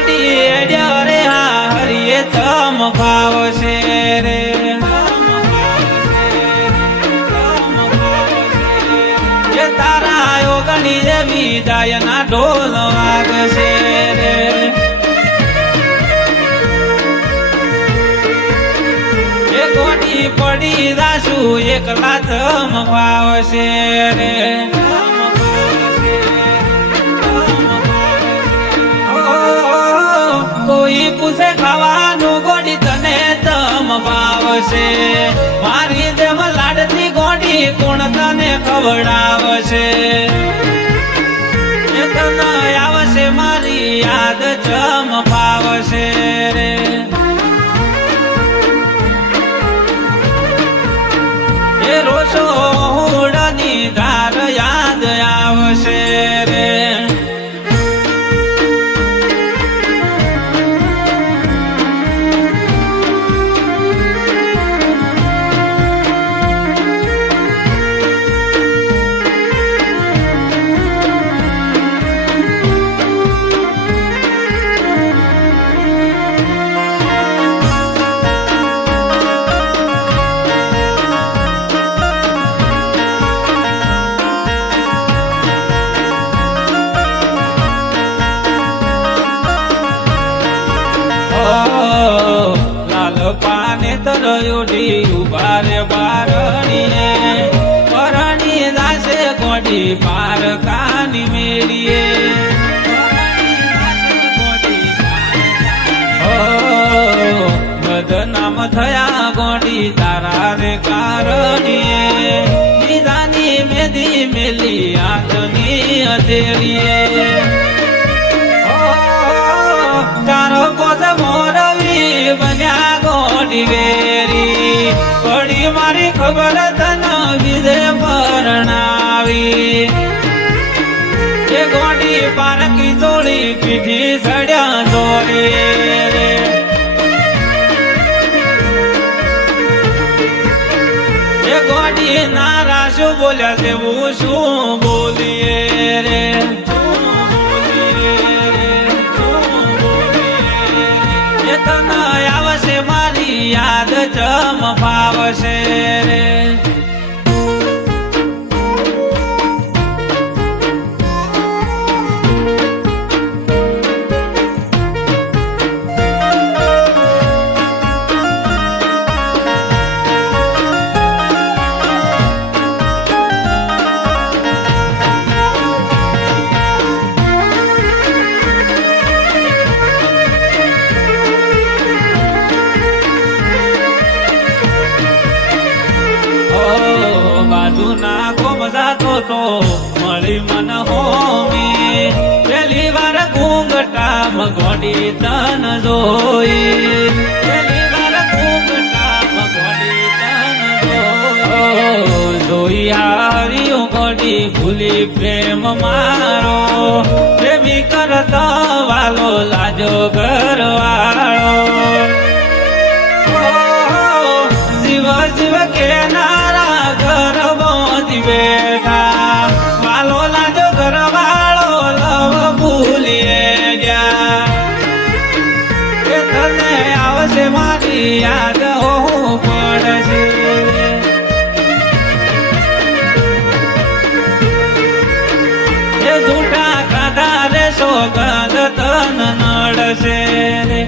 ગોડી એડ્યા રે હા હરિયે ચમ ફાવશે રે એ તારા યોગની દેવી જાયના ઢોલ વાગશે રે એ ગોડી પડી દાસુ એકલા ચમ ફાવશે રે કોઈ પૂછે ખાવાનું ગોડી તને ચમ ભાવશે મારી જેમ લાડતી ગોડી કોણ તને ખવડાવશે એ તને આવશે મારી યાદ ચમ ભાવશે રે એ રોશો હુડની ધાર યાદ આવશે રે પાને તરયુડી ઉભા રે બારણીએ પરણી દાસે ગોડી પાર કાની મેળીએ બદનામ થયા ગોડી તારા રે કારણીએ નિદાની મેદી મેલી હાથની હથેળીએ તારો પોત મોરવી બન્યા ગોડી વેરી પડી મારી ખબર તન વિદે પરણાવી એ ગોડી પારકી ચોળી પીઠી સડ્યા ચોરી એ ગોડી નારા શું બોલ્યા જેવું શું બોલીએ રે તને આવશે મારી યાદ ચમ ફાવશે રે તો મળી મન હોમી પેલી વાર ઘૂંઘટા મગોડી તન જોઈ પેલી વાર ઘૂંઘટા મગોડી તન જોઈ હાર્યું ગોડી ભૂલી પ્રેમ મારો પ્રેમી કરતો વાલો લાજો ઘરવાળો જીવ જીવ કેનારા ઘર બોધી બેઠા વાલો લાજો ઘરવાળો લવ ભૂલી ગયા એ તને આવશે મારી યાદ હોવું પડશે એ જૂઠા ખાધા રે સોગંદ તન નડશે રે